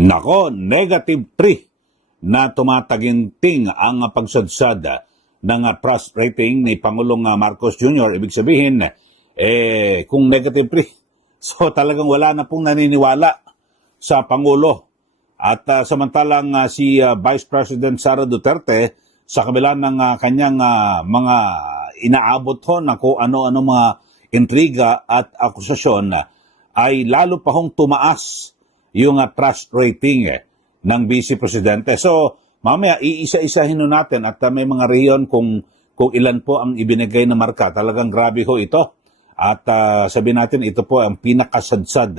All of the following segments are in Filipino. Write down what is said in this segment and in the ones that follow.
Nako, -3 na tumataginting ang pagsadsad ng trust rating ni Pangulong Marcos Jr. Ibig sabihin, kung -3, so talagang wala na pong naniniwala sa Pangulo. At samantalang si Vice President Sara Duterte, sa kabila ng kanyang mga inaabot ho na kung ano-ano mga intriga at akusasyon, ay lalo pa hong tumaas yung trust rating ng Vice Presidente. So, mamaya iisa-isahin natin at may mga reyon kung ilan po ang ibinigay na marka. Talagang grabe ho ito. At sabihin natin, ito po ang pinakasadsad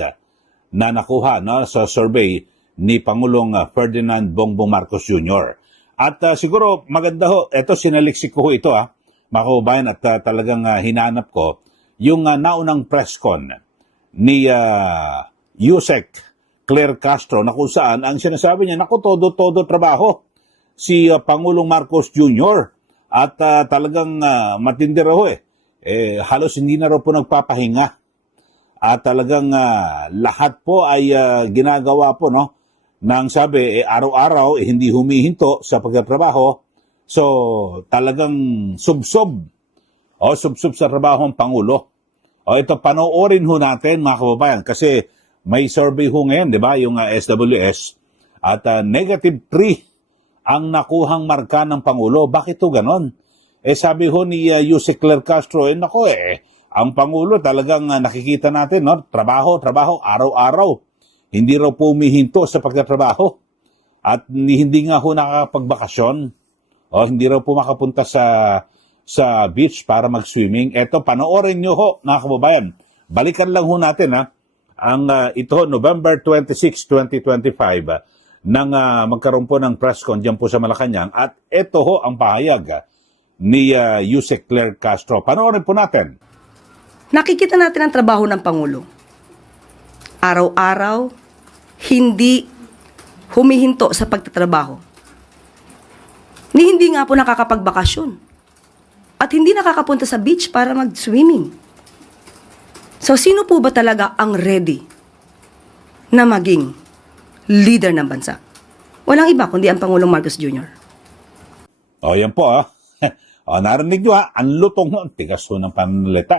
na nakuha sa survey ni Pangulong Ferdinand Bongbong Marcos Jr. At siguro maganda ho, ito sinaliksik ko ito mga kababayan, at talagang hinanap ko yung naunang press con ni Yusek Claire Castro, na kung saan ang sinasabi niya, naku, todo-todo trabaho si Pangulong Marcos Jr. At talagang matindi raw halos hindi na raw po nagpapahinga. At talagang lahat po ay ginagawa po, nang sabi, araw-araw hindi humihinto sa pagtatrabaho. So talagang subsob sa trabaho ng Pangulo. Ito, panoorin ho natin mga kababayan, kasi may survey ho ngayon, di ba, yung SWS, at -3 ang nakuhang marka ng Pangulo. Bakit ho ganon? Sabi ho ni Yusek Claire Castro, ang Pangulo talagang nakikita natin, trabaho, araw-araw. Hindi raw po humihinto sa pagtatrabaho. At hindi nga ho nakakapagbakasyon. Hindi raw po makapunta sa beach para mag-swimming. Eto, panoorin nyo ho, mga kababayan. Balikan lang ho natin, ito, November 26, 2025, nang magkaroon po ng press con dyan po sa Malacanang. At ito ho ang pahayag ni Yusek Claire Castro. Panoorin po natin. Nakikita natin ang trabaho ng Pangulo. Araw-araw, hindi humihinto sa pagtatrabaho. Hindi nga po nakakapagbakasyon. At hindi nakakapunta sa beach para mag-swimming. So, sino po ba talaga ang ready na maging leader ng bansa? Walang iba kundi ang Pangulong Marcos Jr. Yan po narinig nyo ang lutong ho, tigas ho ng pananalita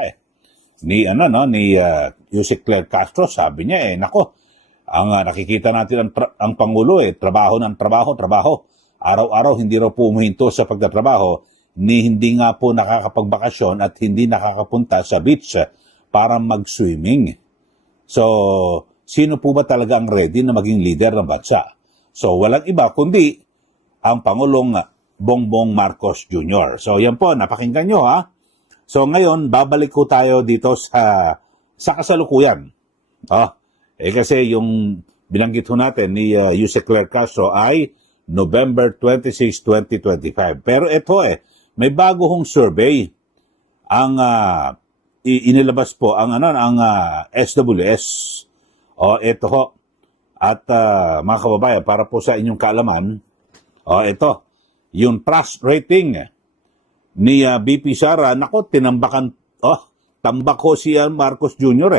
ni Yusek Claire Castro. Sabi niya nako, ang nakikita natin ang Pangulo trabaho ng trabaho. Araw-araw hindi raw po humihinto sa pagtatrabaho, hindi nga po nakakapagbakasyon at hindi nakakapunta sa beach para mag-swimming. So, sino po ba talaga ang ready na maging leader ng bansa? So, walang iba kundi ang Pangulong Bongbong Marcos Jr. So, yan po, napakinggan nyo So, ngayon, babalik ko tayo dito sa kasalukuyan. Kasi yung binanggit ho natin ni Yusek Claire Castro ay November 26, 2025. Pero ito may bago hong survey ang inilabas po ang SWS. Ito ho. At mga kababayan, para po sa inyong kaalaman, ito, yung trust rating ni BP Sara, nako, tambak ho si Marcos Jr.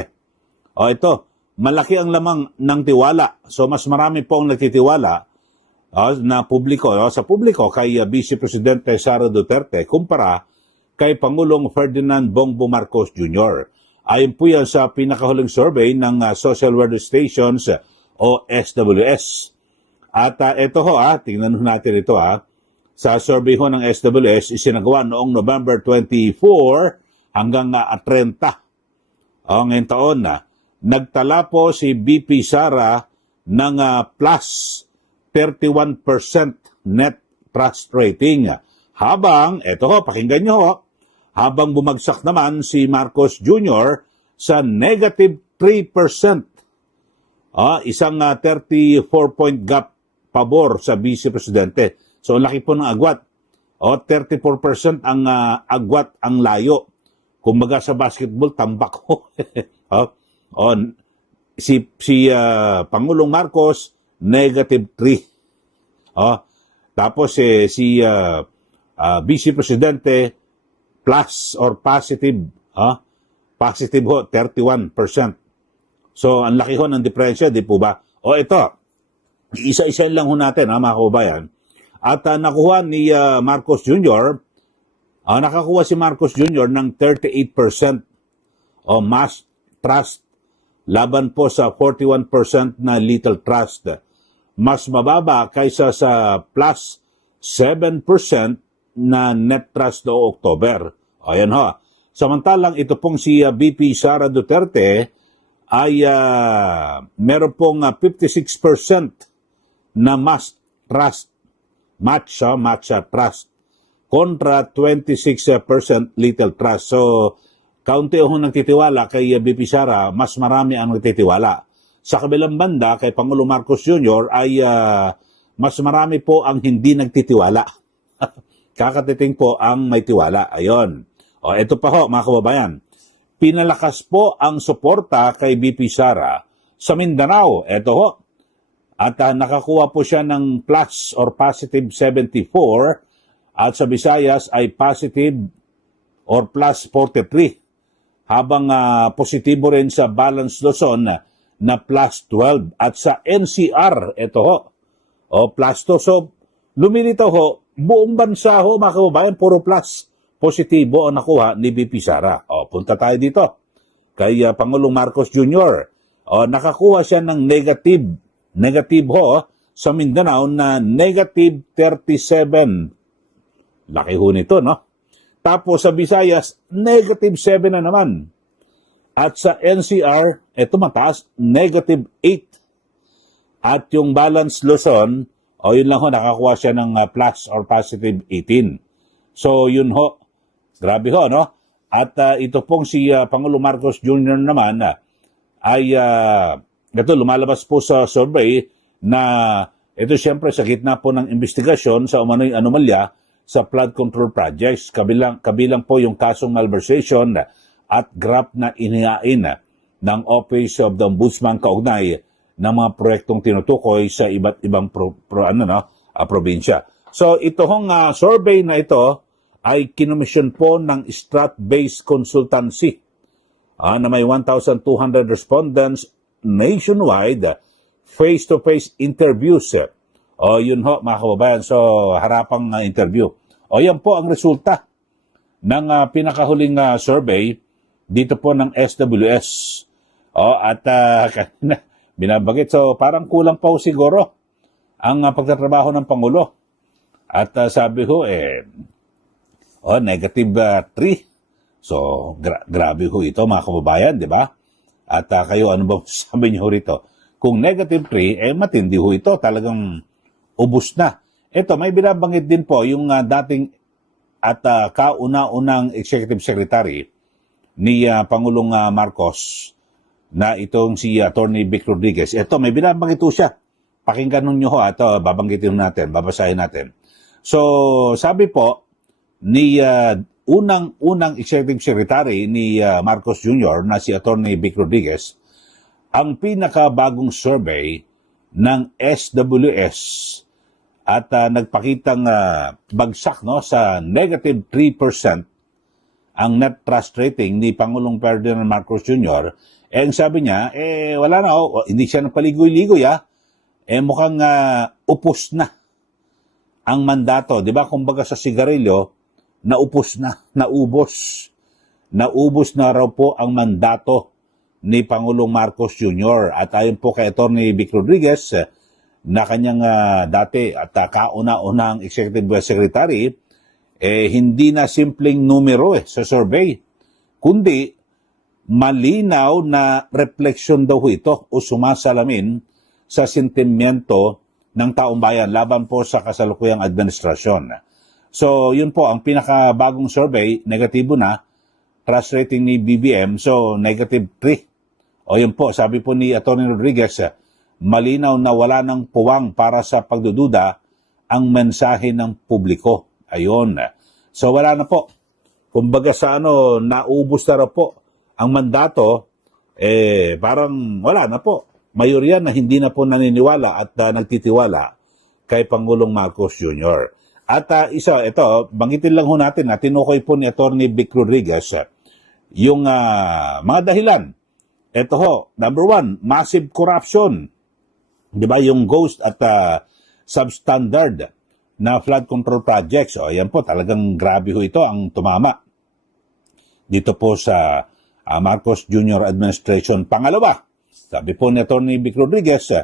Ito, malaki ang lamang ng tiwala. So, mas marami pong nagtitiwala na publiko, sa publiko kay Vice Presidente Sara Duterte kumpara kay Pangulong Ferdinand Bongbong Marcos Jr. Ayon po yan sa pinakahuling survey ng Social Weather Stations o SWS. At ito ho, tingnan natin ito sa survey ho ng SWS, isinagawa noong November 24 hanggang 30. Ngayong taon nagtala po si BP Sara ng plus 31% net trust rating. Habang, eto ho, pakinggan nyo ho, habang bumagsak naman si Marcos Jr. sa -3%. Isang 34-point gap pabor sa Vice Presidente. So, laki po ng agwat. 34% ang agwat ang layo. Kumbaga sa basketball, tambak ho. Si Pangulong Marcos, -3. Tapos si Vice Presidente plus or positive, positive ho, 31%. So, ang laki ho ng diferensya, di po ba? Ito, Isa-isa lang ho natin, mga kababayan. At nakuha ni Marcos Jr., nakakuha si Marcos Jr. ng 38% o mass trust laban po sa 41% na little trust. Mas mababa kaysa sa plus 7% na net trust noong October. Ayan ho. Samantalang ito pong si VP Sara Duterte ay meron pong 56% na mass trust, match trust, kontra 26% little trust. So, kaunti ho nagtitiwala kay VP Sara, mas marami ang nagtitiwala. Sa kabilang banda, kay Pangulong Marcos Jr. ay mas marami po ang hindi nagtitiwala. Kakatiting po ang may tiwala. Ayon. O, ito pa ho, mga kababayan. Pinalakas po ang suporta kay VP Sara sa Mindanao. Ito ho. At nakakuha po siya ng plus or positive 74 at sa Visayas ay positive or plus 43. Habang positibo rin sa Balance Luzon na plus 12. At sa NCR, ito ho, o plus 2. So, lumilitaw ho, buong bansa ho, mga kababayan, puro plus. Positibo ang nakuha ni VP Sara. O, punta tayo dito kay Pangulong Marcos Jr. O, nakakuha siya ng negative ho sa Mindanao na negative 37. Laki ho nito, no? Tapos sa Visayas, negative 7 na naman. At sa NCR, ito mataas, negative 8. At yung Balance Luzon, o yun lang ho, nakakuha siya ng plus or positive 18. So yun ho, grabe ho, no? At ito pong si Pangulo Marcos Jr. naman ay ito lumalabas po sa survey na ito siyempre sa gitna po ng investigasyon sa umano'y anomalya sa flood control projects. Kabilang po yung kasong malversation at graft na inihain ng Office of the Ombudsman kaugnay ng mga proyektong tinutukoy sa iba't ibang probinsya. So ito hong survey na ito ay kinomisyon po ng Strat-based consultancy na may 1,200 respondents nationwide, face-to-face interviews. O yun ho, mga kababayan, so harapang interview. O yan po ang resulta ng pinakahuling survey dito po ng SWS. O at binabagit, so parang kulang pa ho siguro ang pagtatrabaho ng Pangulo. At sabi ho, negative 3. So, grabe ho ito, mga kababayan, di ba? At kayo, ano ba sabi niyo rito? Kung negative 3, matindi ho ito. Talagang ubus na. Ito, may binabanggit din po yung dating at kauna-unang Executive Secretary ni Pangulong Marcos na itong si Attorney Vic Rodriguez. Ito, may binabanggit po siya. Pakinggan nyo ho. Ito, babanggitin natin, babasahin natin. So, sabi po ni unang Executive Secretary ni Marcos Jr. na si Attorney Vic Rodriguez, ang pinakabagong survey ng SWS at nagpakitang bagsak sa negative 3% ang net trust rating ni Pangulong Ferdinand Marcos Jr. Ang sabi niya, wala na, hindi siya napaligoy-ligoy, mukhang upos na ang mandato. Di ba, kumbaga sa sigarilyo, naupos na, naubos. Naubos na raw po ang mandato ni Pangulong Marcos Jr. At ayon po kay Atty. Vic Rodriguez, na kanyang dati at kauna-unang Executive Secretary, hindi na simpleng numero sa survey, kundi malinaw na refleksyon daw ito o sumasalamin sa sentimiento ng taong bayan laban po sa kasalukuyang administrasyon. So, yun po, ang pinakabagong survey, negatibo na, trust rating ni BBM, so negative 3. O yun po, sabi po ni Atty. Rodriguez, malinaw na wala ng puwang para sa pagdududa ang mensahe ng publiko. Ayun. So, wala na po. Kumbaga sa naubos na raw po ang mandato, parang wala na po. Mayorya na hindi na po naniniwala at nagtitiwala kay Pangulong Marcos Jr. At ito, banggitin lang ho natin na tinukoy po ni Atty. Vic Rodriguez yung mga dahilan. Ito ho, number 1, massive corruption. di ba, yung ghost at substandard na flood control projects. O, ayan po, talagang grabe ho ito ang tumama dito po sa Marcos Jr. administration. Pangalawa, sabi po ni Atty. Vic Rodriguez,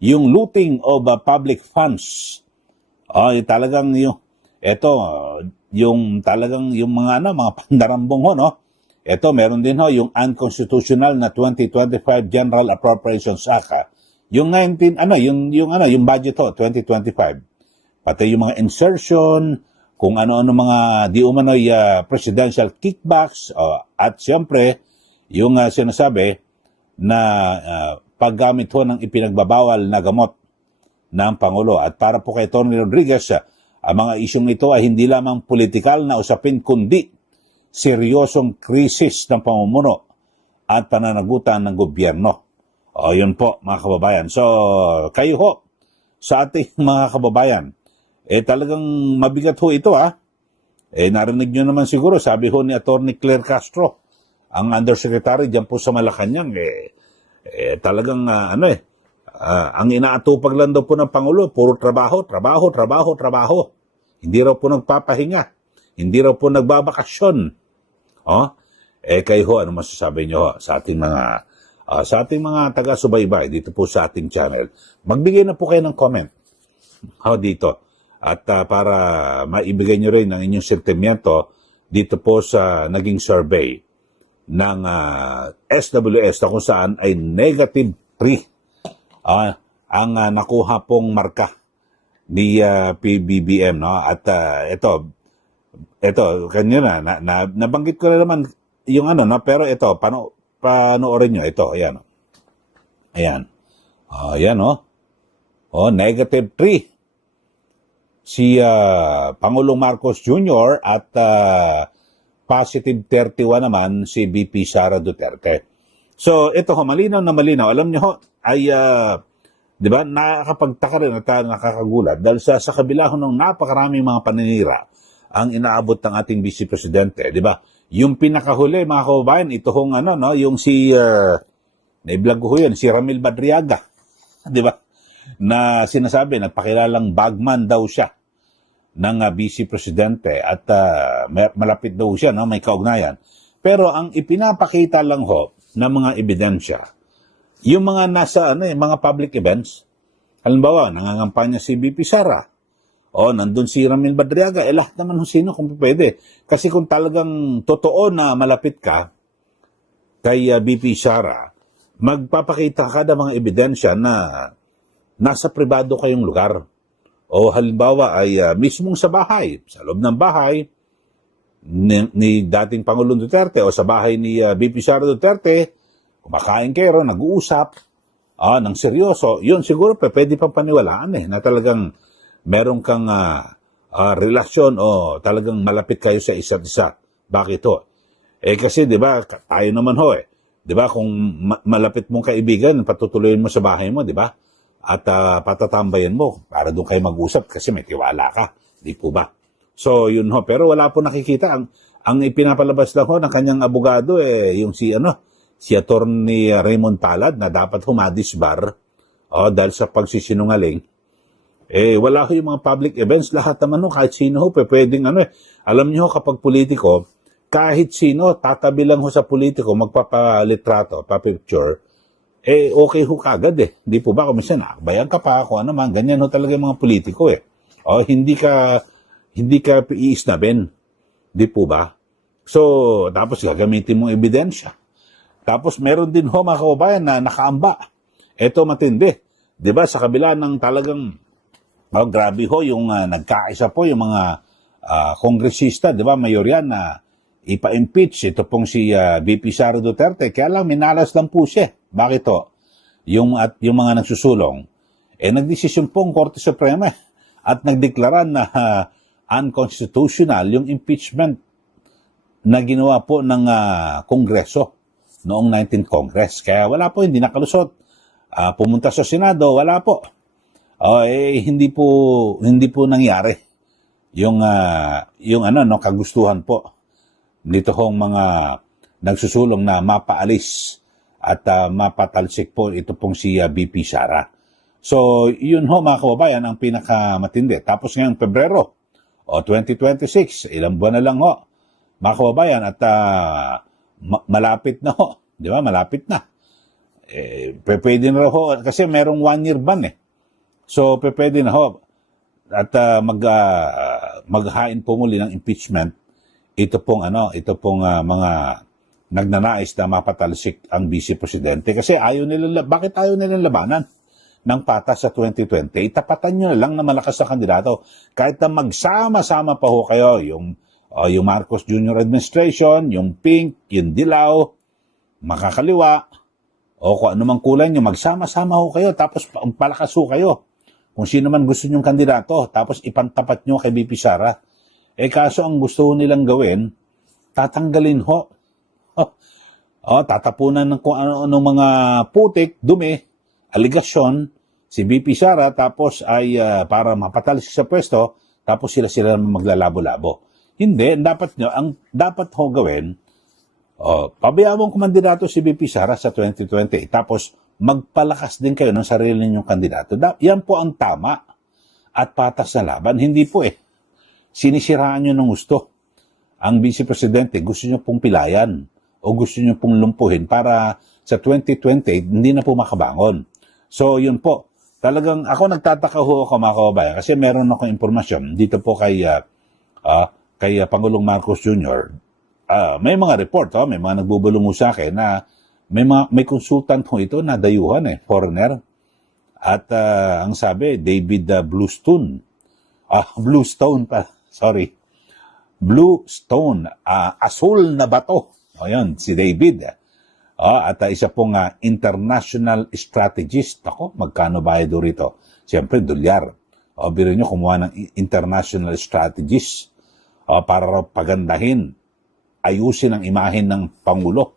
yung looting of public funds. Talagang yung talagang yung mga mga pandarambong ho, no? Ito meron din ho yung unconstitutional na 2025 General Appropriations Act. Yung yung budget ho 2025. Pati yung mga insertion, kung ano-ano mga di umano'y presidential kickbacks, at siyempre yung sinasabi na paggamit ho ng ipinagbabawal na gamot ng Pangulo. At para po kay Tony Rodriguez, ang mga isyong ito ay hindi lamang politikal na usapin, kundi seryosong krisis ng pamumuno at pananagutan ng gobyerno. Yun po, mga kababayan. So, kayo ho, sa ating mga kababayan, talagang mabigat ho ito, narinig nyo naman siguro, sabi ho ni Atty. Claire Castro, ang undersecretary dyan po sa Malacanang, talagang, ang inaatupag lang daw po ng Pangulo, puro trabaho, trabaho, trabaho, trabaho. Hindi raw po nagpapahinga. Hindi raw po nagbabakasyon. Kayo ho, ano masasabi nyo ho sa ating mga taga-subaybay dito po sa ating channel? Magbigay na po kayo ng comment dito. At para maibigay nyo rin ang inyong sentimiento dito po sa naging survey ng SWS na kung saan ay negative 3 ang nakuha pong marka ni PBBM, no? At ito kanina nabanggit ko na naman yung pero ito panoorin nyo ito, ayan. Negative 3 si Pangulong Marcos Jr. at positive 31 naman si VP Sara Duterte. So ito ho, malinaw na malinaw. Alam niyo ho, ay di ba, nakakapagtaka rin at nakakagulat dahil sa kabila ho ng napakaraming mga paninira ang inaabot ng ating Vice Presidente, di ba? Yung pinakahuli, mga kababayan, ito hong yung si na-vlog ko yan, si Ramil Badriaga, di ba? Na sinasabi, nagpakilalang bagman daw siya ng Vice Presidente at malapit daw siya, no? May kaugnayan. Pero ang ipinapakita lang ho ng mga ebidensya, yung mga nasa mga public events, halimbawa, nangangampanya si VP Sara, nandun si Ramil Badriaga, lahat naman sino kung pwede. Kasi kung talagang totoo na malapit ka kay VP Sara, magpapakita ka ng mga ebidensya na nasa pribado kayong lugar. O halimbawa ay mismong sa bahay, sa loob ng bahay ni dating Pangulong Duterte o sa bahay ni VP Sara Duterte, kumakain kayo, nag-uusap ng seryoso, yun siguro pwede pang paniwalaan na talagang meron kang relasyon o talagang malapit kayo sa isa't isa. Bakit ho? Kasi 'di ba, tayo naman ho 'di ba, kung malapit mong kaibigan, patutuloyin mo sa bahay mo, 'di ba? At patatambayan mo para doon kayo mag-usap kasi may tiwala ka, 'di po ba? So yun ho, pero wala po nakikita ang ipinapalabas lang ho ng kanyang abogado yung si Attorney Raymond Palad na dapat humadisbar dahil sa pagsisinungaling. Wala ko yung mga public events, lahat naman kahit sino ho, pwedeng alam niyo kapag politiko, kahit sino, tatabi lang ho sa politiko, magpapalitrato, papicture, okay ho kagad Di po ba? Kung minsan, bayan ka pa, kung ano man, ganyan ho talaga yung mga politiko hindi ka iisnabin. Di po ba? So, tapos gagamitin mong ebidensya. Tapos meron din ho mga kababayan na nakaamba. Ito matindi. Di ba? Sa kabila ng talagang grabe ho yung nagkaisa po yung mga kongresista, di ba, mayoryan na ipa-impeach ito pong si VP Sara Duterte. Kaya lang, minalas lang po siya. Bakit ho? Yung mga nagsusulong, nagdesisyon po ang Korte Suprema at nagdeklara na unconstitutional yung impeachment na ginawa po ng Kongreso noong 19th Congress. Kaya wala po, hindi nakalusot. Pumunta sa Senado, wala po. Hindi po nangyari yung kagustuhan po nito hong mga nagsusulong na mapaalis at mapatalsik po ito pong si VP Sara. So, yun ho mga kababayan ang pinakamatindi. Tapos ngayong Pebrero, 2026, ilang buwan na lang ho, mga kababayan, at malapit na ho. Di ba? Malapit na. Pwede na ho, kasi merong 1-year ban eh. So, pwede na ho. At maghain po muli ng impeachment. Ito pong mga nagnanais na mapatalsik ang Vice Presidente. Kasi bakit ayaw nilang labanan ng patas sa 2020? Itapatan nyo na lang na malakas na kandidato. Kahit na magsama-sama pa ho kayo, yung Marcos Jr. administration, yung pink, yung dilaw, makakaliwa, o kung ano mang kulay nyo, magsama-sama ho kayo, tapos palakas ho kayo. Kung sino man gusto nyong kandidato, tapos ipantapat nyo kay BP Sara. Kaso ang gusto nilang gawin, tatanggalin ho. Tatapunan ng kung ano mga putik, dumi, aligasyon, si BP Sara, tapos ay para mapatalis sa pwesto, tapos sila maglalabo-labo. Hindi, ang dapat ho gawin, pabayaan mong kumandidato si BP Sara sa 2020, tapos magpalakas din kayo ng sarili ninyong kandidato. Yan po ang tama at patas na laban. Hindi po sinisiraan nyo ng gusto. Ang Vice Presidente, gusto nyo pong pilayan o gusto nyo pong lumpuhin para sa 2020, hindi na po makabangon. So, yun po. Talagang ako nagtataka ho ako mga kababayan kasi meron akong impormasyon dito po kay Pangulong Marcos Jr. May mga report, may mga nagbubulong sa akin na may consultant ho ito na dayuhan foreigner. At ang sabi, David Bluestone. Bluestone asul na bato. Ayan, si David. At isa pong international strategist. Ako, magkano bayad rito? Siyempre, dolyar. Biro nyo, kumuha ng international strategist para pagandahin, ayusin ang imahen ng Pangulo.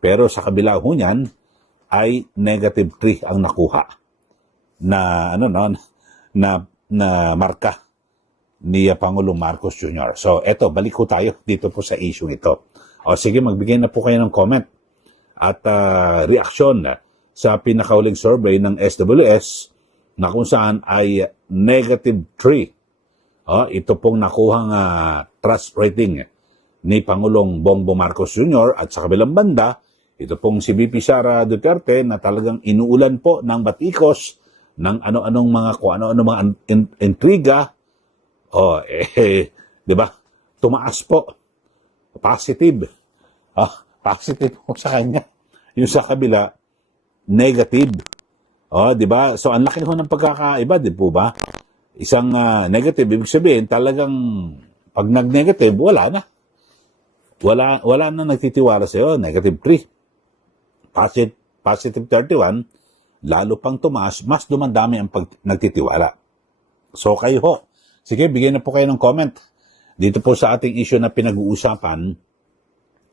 Pero sa kabila ho niyan, ay -3 ang nakuha na marka ni Pangulong Marcos Jr. So, balik ko tayo dito po sa issue ito. Sige, magbigay na po kayo ng comment at reaksyon sa pinakauling survey ng SWS na kung saan ay -3. Ito pong nakuhang trust rating ni Pangulong Bongbong Marcos Jr. at sa kabilang banda, ito pong si BP Sara Duterte na talagang inuulan po ng batikos ng kung ano-ano mga intriga. Di ba? Tumaas po. Positive. Positive po sa kanya. Yung sa kabila, negative. Di ba? So, ang laki ho ng pagkakaiba, di po ba? Isang negative, ibig sabihin, talagang pag nag-negative, wala na. Wala na nagtitiwala sa'yo. -3. Positive 31, lalo pang tumaas, mas dumandami ang nagtitiwala. So kayo ho, sige, bigyan na po kayo ng comment dito po sa ating issue na pinag-uusapan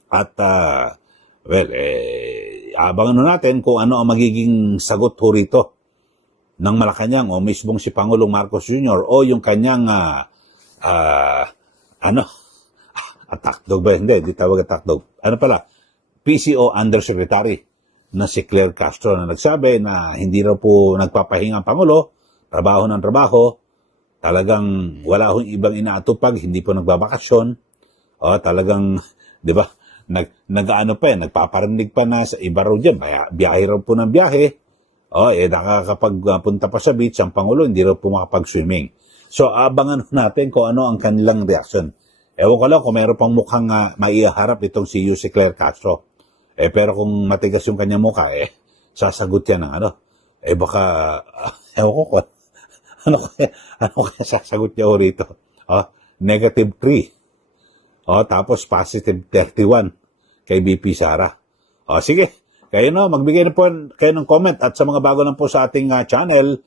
at abangan natin kung ano ang magiging sagot ho rito ng Malacanang o mismong si Pangulong Marcos Jr. o yung kanyang attack dog ba? Hindi tawag attack dog. PCO Undersecretary na si Claire Castro na nagsabi na hindi raw po nagpapahinga ang Pangulo, trabaho ng trabaho, talagang wala hong ibang inaatupag, hindi po nagbabakasyon, talagang, di ba, nagpaparinig pa na sa iba raw dyan, biyahe raw po ng biyahe, nakakapagpunta pa sa beach, ang Pangulo, hindi raw po makapag-swimming. So, abangan natin kung ano ang kanilang reaction. Ewan ko lang kung meron pang mukhang maiharap itong si Claire Castro. Pero kung matigas yung kanyang mukha, sasagot yan ng baka, ewan ko kung ano kaya sasagot niya rito. -3. Tapos positive 31 kay BP Sara. Sige, kayo magbigay na po kayo ng comment at sa mga bago lang po sa ating channel,